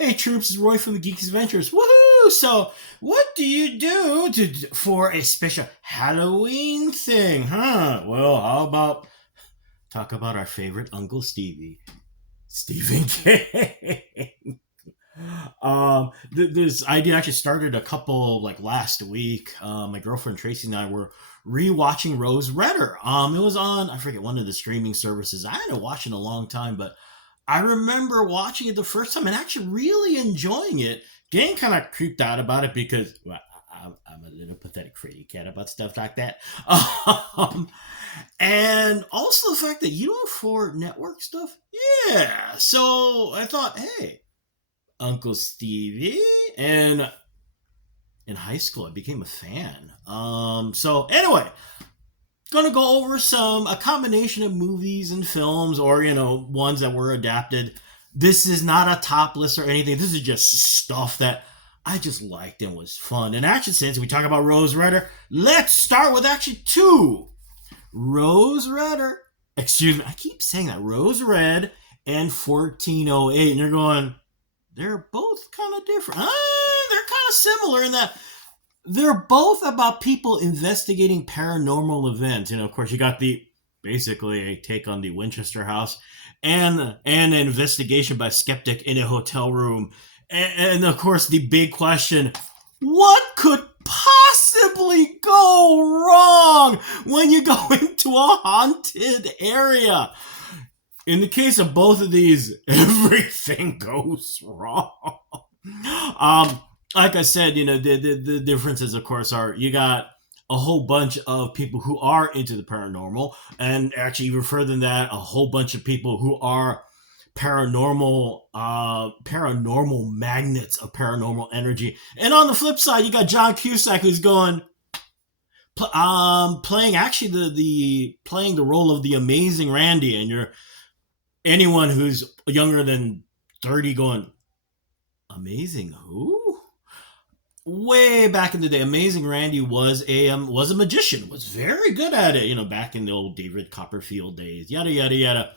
Hey troops, it's Roy from the Geeks Adventures. Woohoo! So, what do you do for a special Halloween thing, huh? Well, how about talk about our favorite Uncle Stevie, Stephen King. This idea actually started a couple like last week. My girlfriend Tracy and I were rewatching Rose Redder. It was on I forget one of the streaming services. I hadn't watched it in a long time, but I remember watching it the first time and actually really enjoying it. Getting kind of creeped out about it because well, I'm a little pathetic crazy cat about stuff like that. Um, and also the fact that you don't afford network stuff. Yeah. So I thought, hey, Uncle Stevie. And in high school, I became a fan. So anyway, gonna go over a combination of movies and films, or ones that were adapted. This is not a top list or anything. This is just stuff that I just liked and was fun. And actually, since we talk about Rose Redder, let's start with actually two. Rose Redder. Excuse me, I keep saying that. Rose Red and 1408. And you're going, they're both kind of different. They're kind of similar in that they're both about people investigating paranormal events. Of course, you got the basically a take on the Winchester House and an investigation by a skeptic in a hotel room. And of course, the big question, what could possibly go wrong when you go into a haunted area? In the case of both of these, everything goes wrong. Like I said, the differences, of course, are you got a whole bunch of people who are into the paranormal, and actually even further than that, a whole bunch of people who are paranormal magnets of paranormal energy. And on the flip side, you got John Cusack who's going playing actually the playing the role of the amazing Randy, and you're anyone who's younger than 30 going, amazing who? Way back in the day, Amazing Randy was a magician, was very good at it, back in the old David Copperfield days, yada yada yada.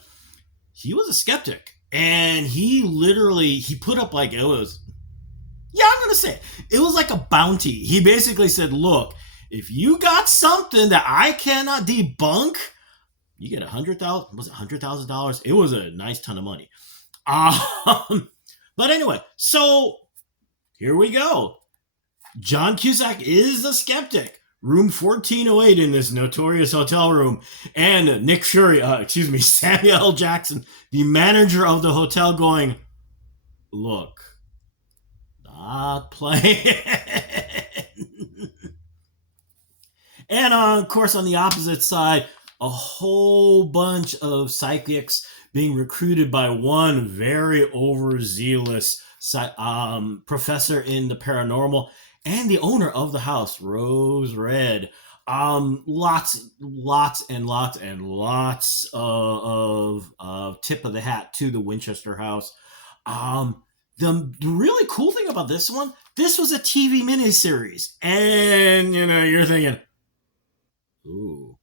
He was a skeptic, and he put up like I'm gonna say it was like a bounty. He basically said, look, if you got something that I cannot debunk, you get $100,000. It was a nice ton of money. But anyway, so here we go. John Cusack is the skeptic. Room 1408 in this notorious hotel room. And Nick Fury, Samuel L. Jackson, the manager of the hotel, going, look, not playing. And of course, on the opposite side, a whole bunch of psychics being recruited by one very overzealous professor in the paranormal and the owner of the house, Rose Red. Lots and lots of tip of the hat to the Winchester House. The really cool thing about this one, this was a TV miniseries, and you're thinking, ooh,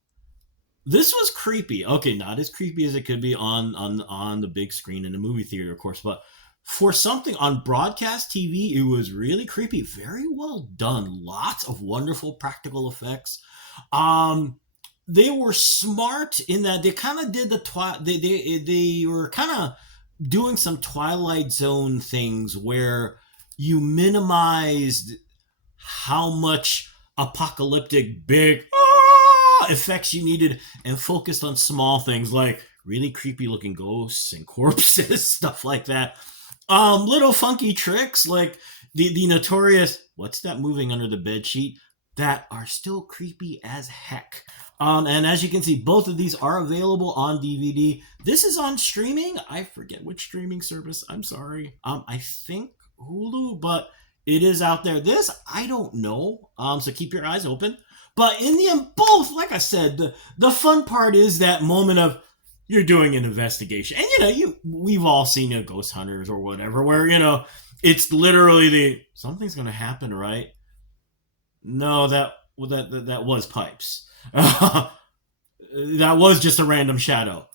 this was creepy. Okay, not as creepy as it could be on the big screen in the movie theater, of course, but for something on broadcast TV, it was really creepy. Very well done. Lots of wonderful practical effects. They were smart in that they kind of did they were kind of doing some Twilight Zone things where you minimized how much apocalyptic big effects you needed and focused on small things like really creepy looking ghosts and corpses, stuff like that. Little funky tricks like the notorious what's that moving under the bed sheet that are still creepy as heck. And as you can see, both of these are available on DVD. This is on streaming. I forget which streaming service. I'm sorry. I think Hulu, but it is out there. This I don't know. So keep your eyes open. But in the end, both, like I said, the fun part is that moment of you're doing an investigation. And, we've all seen Ghost Hunters or whatever, where, it's literally something's going to happen, right? No, that was pipes. That was just a random shadow.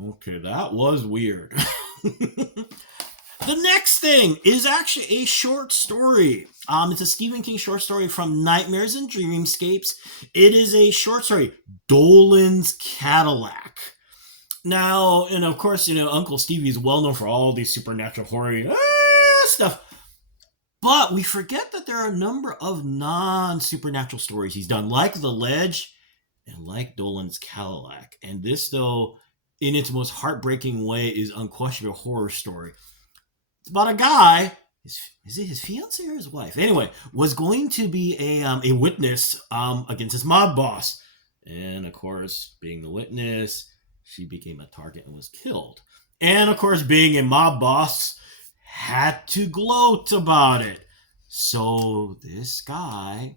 Okay, that was weird. The next thing is actually a short story. It's a Stephen King short story from Nightmares and Dreamscapes. It is a short story, Dolan's Cadillac. Now, and of course, Uncle Stevie is well known for all these supernatural horror stuff. But we forget that there are a number of non-supernatural stories he's done, like The Ledge and like Dolan's Cadillac. And this, though, in its most heartbreaking way, is unquestionably a horror story. It's about a guy. Is it his fiance or his wife? Anyway, was going to be a witness against his mob boss, and of course, being the witness, she became a target and was killed. And of course, being a mob boss, had to gloat about it. So this guy,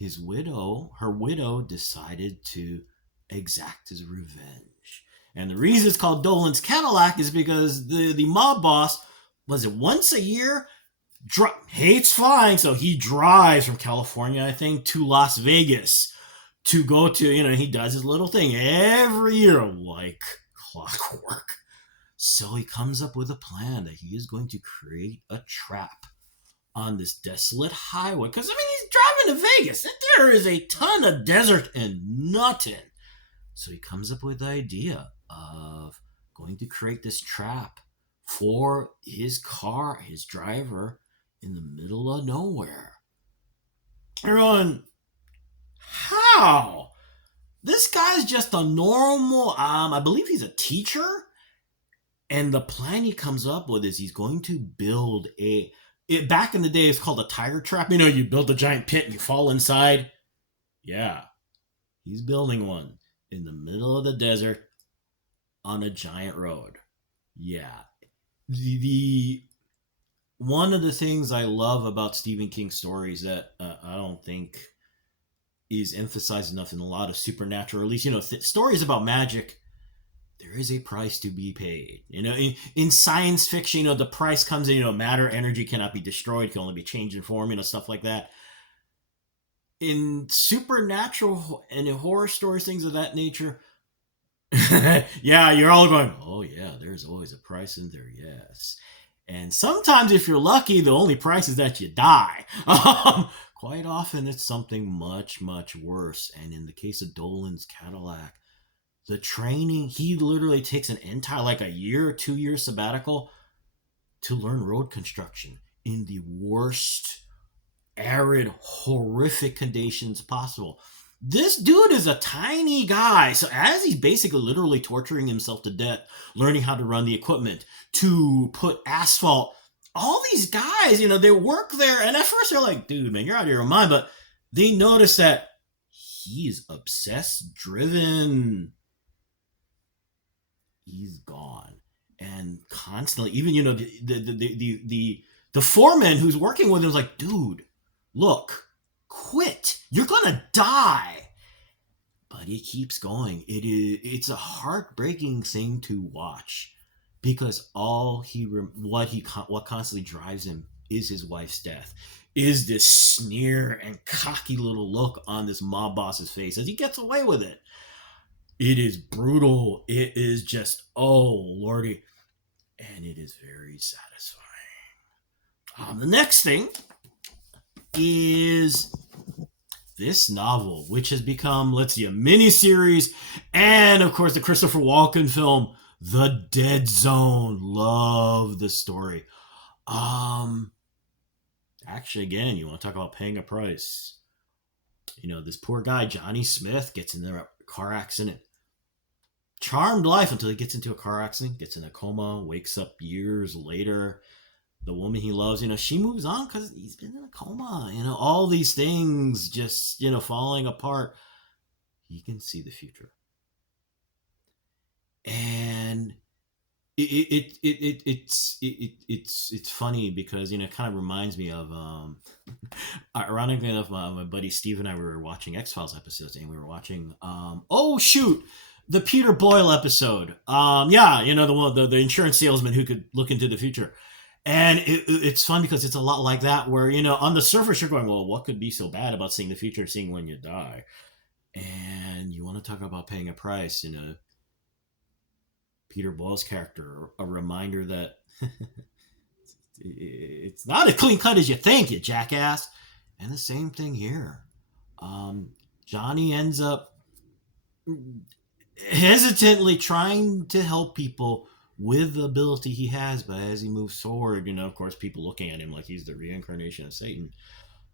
her widow, decided to exact his revenge. And the reason it's called Dolan's Cadillac is because the mob boss, was it once a year, hates flying, so he drives from California, I think, to Las Vegas to go to, he does his little thing every year like clockwork. So he comes up with a plan that he is going to create a trap on this desolate highway. Because, he's driving to Vegas. There is a ton of desert and nothing. So he comes up with the idea of going to create this trap for his car, his driver, in the middle of nowhere. Everyone, how? This guy's just a normal, I believe he's a teacher. And the plan he comes up with is he's going to build back in the day, it's called a tiger trap. You build a giant pit and you fall inside. Yeah. He's building one in the middle of the desert on a giant road. Yeah. The one of the things I love about Stephen King stories that I don't think is emphasized enough in a lot of supernatural, or at least, stories about magic, there is a price to be paid. In science fiction, the price comes in, matter, energy cannot be destroyed, can only be changed in form, stuff like that. In supernatural and in horror stories, things of that nature, yeah, you're all going, oh yeah, there's always a price in there, yes. And sometimes if you're lucky, the only price is that you die. Quite often it's something much, much worse. And in the case of Dolan's Cadillac, the training, he literally takes an entire, like a year or 2 year sabbatical to learn road construction in the worst, arid, horrific conditions possible. This dude is a tiny guy. So as he's basically literally torturing himself to death, learning how to run the equipment, to put asphalt, all these guys, they work there. And at first they're like, dude, man, you're out of your mind. But they notice that he's obsessed, driven. He's gone. And constantly, even, the foreman who's working with him is like, dude, look, quit. You're gonna die. But he keeps going. It's a heartbreaking thing to watch because what constantly drives him is his wife's death. Is this sneer and cocky little look on this mob boss's face as he gets away with it. It is brutal. It is just, oh lordy, and it is very satisfying. The next thing is this novel, which has become, let's see, a miniseries, and of course the Christopher Walken film, The Dead Zone. Love the story. Actually, again, you want to talk about paying a price. This poor guy, Johnny Smith, gets in a car accident. Charmed life until he gets into a car accident, gets in a coma, wakes up years later. The woman he loves, she moves on because he's been in a coma. All these things just, falling apart. He can see the future. And it's funny because, it kind of reminds me of, ironically enough, my buddy Steve and I were watching X-Files episodes, and we were watching, the Peter Boyle episode. The one, the insurance salesman who could look into the future. And it's fun because it's a lot like that where, on the surface you're going, well, what could be so bad about seeing the future, seeing when you die? And you want to talk about paying a price, Peter Boyle's character, a reminder that It's not as clean cut as you think, you jackass. And the same thing here. Um, Johnny ends up hesitantly trying to help people with the ability he has, but as he moves forward, of course, people looking at him like he's the reincarnation of Satan.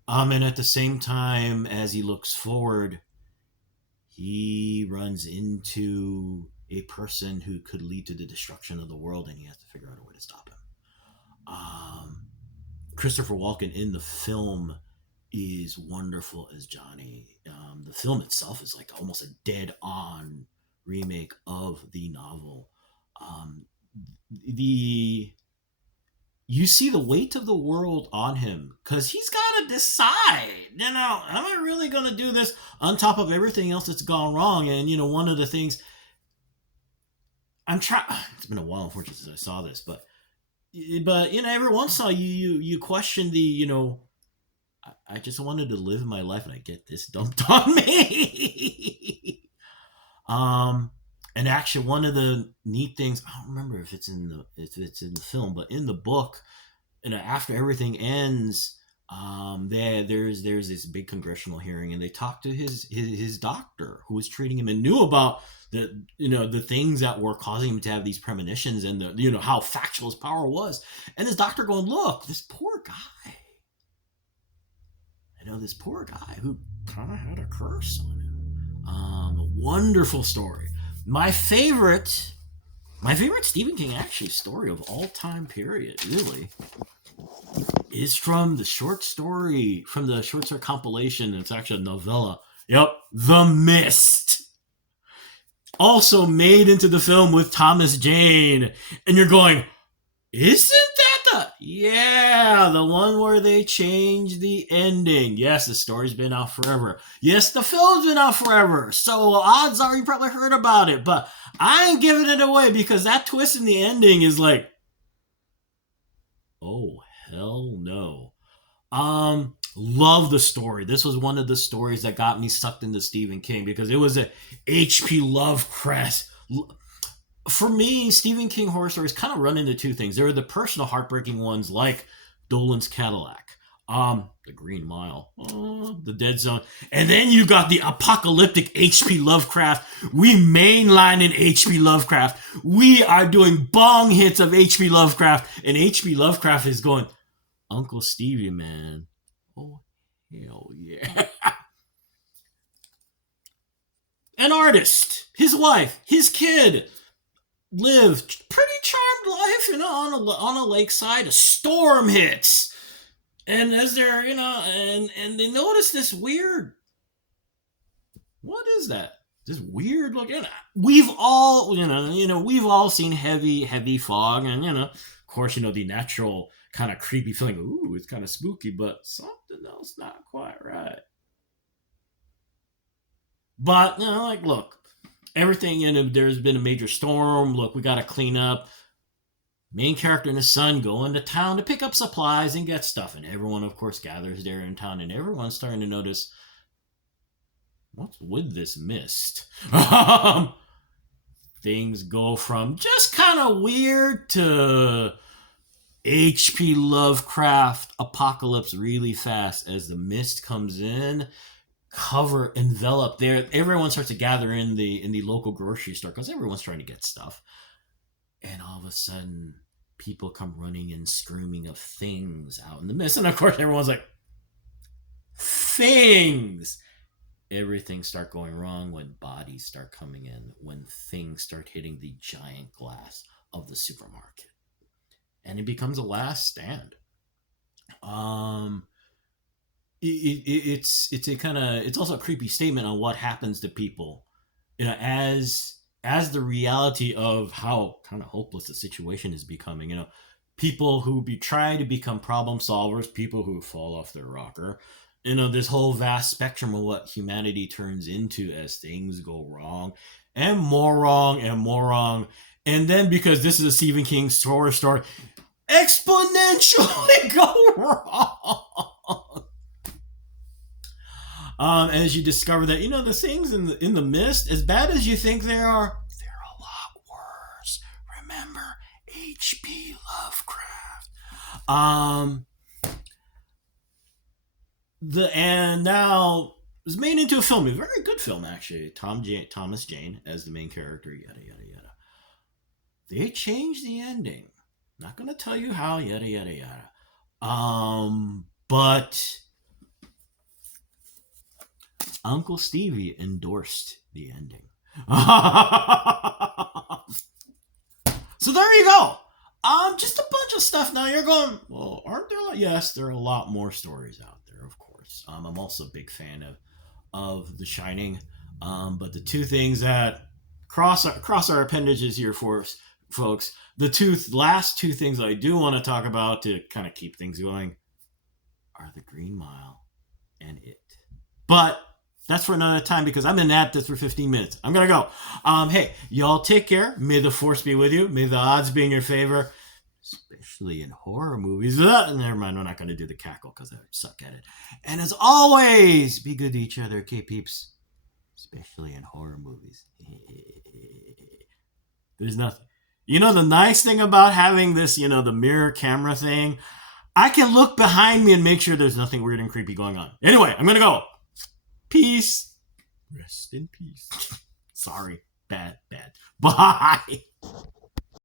And at the same time, as he looks forward, he runs into a person who could lead to the destruction of the world, and he has to figure out a way to stop him. Christopher Walken in the film is wonderful as Johnny. The film itself is like almost a dead-on remake of the novel. The You see the weight of the world on him because he's got to decide. Am I really going to do this on top of everything else that's gone wrong? And one of the things I'm trying. It's been a while, unfortunately, since I saw this, but every once in a while you question the I just wanted to live my life and I get this dumped on me. And actually, one of the neat things, I don't remember if it's in the film, but in the book, after everything ends, there's this big congressional hearing, and they talk to his doctor who was treating him and knew about the things that were causing him to have these premonitions and how factual his power was. And this doctor going, look, this poor guy, this poor guy who kind of had a curse on him. A wonderful story. My favorite Stephen King actually story of all time period, really, is from the short story compilation. It's actually a novella. Yep, The Mist. Also made into the film with Thomas Jane. And you're going, isn't that the one where they changed the ending? Yes, the story's been out forever. Yes, the film's been out forever. So odds are you probably heard about it. But I ain't giving it away because that twist in the ending is like, oh, hell no. Love the story. This was one of the stories that got me sucked into Stephen King because it was a H.P. Lovecraft. For me, Stephen King horror stories kind of run into two things. There are the personal heartbreaking ones like Dolan's Cadillac, The Green Mile, The Dead Zone, and then you got the apocalyptic H.P. Lovecraft. We mainline in H.P. Lovecraft. We are doing bong hits of H.P. Lovecraft, and H.P. Lovecraft is going, Uncle Stevie, man. Oh, hell yeah. An artist, his wife, his kid, lived pretty charmed life, on a lakeside. A storm hits, and as they're, and they notice this weird. What is that? This weird look. We've all, we've all seen heavy fog, and of course, the natural kind of creepy feeling. Ooh, it's kind of spooky, but something else not quite right. But look. Everything, there's been a major storm. Look, we got to clean up. Main character and his son go into town to pick up supplies and get stuff. And everyone, of course, gathers there in town. And everyone's starting to notice, what's with this mist? Things go from just kind of weird to H.P. Lovecraft apocalypse really fast as the mist comes in. Envelop there. Everyone starts to gather in the local grocery store because everyone's trying to get stuff. And all of a sudden, people come running and screaming of things out in the mist. And of course, everyone's like, things! Everything start going wrong when bodies start coming in, when things start hitting the giant glass of the supermarket. And it becomes a last stand. It's also a creepy statement on what happens to people, as the reality of how kind of hopeless the situation is becoming. People who try to become problem solvers, people who fall off their rocker. This whole vast spectrum of what humanity turns into as things go wrong, and more wrong, and more wrong. And then because this is a Stephen King horror story, exponentially go wrong. As you discover that, the things in the mist, as bad as you think they are, they're a lot worse. Remember, H.P. Lovecraft. And now it was made into a film, a very good film actually. Thomas Jane as the main character. Yada yada yada. They changed the ending. Not gonna tell you how. Yada yada yada. But Uncle Stevie endorsed the ending. So there you go. Just a bunch of stuff. Now you're going, well, aren't there? Yes, there are a lot more stories out there, of course. I'm also a big fan of The Shining. But the two things that cross our appendages here for us, folks, the last two things I do want to talk about to kind of keep things going are The Green Mile and It. But that's for another time because I'm in this for 15 minutes. I'm going to go. Hey, y'all take care. May the force be with you. May the odds be in your favor, especially in horror movies. Never mind, we're not going to do the cackle because I suck at it. And as always, be good to each other, okay, peeps? Especially in horror movies. There's nothing. You know, the nice thing about having this, the mirror camera thing, I can look behind me and make sure there's nothing weird and creepy going on. Anyway, I'm going to go. Peace. Rest in peace. Sorry. Bad. Bye.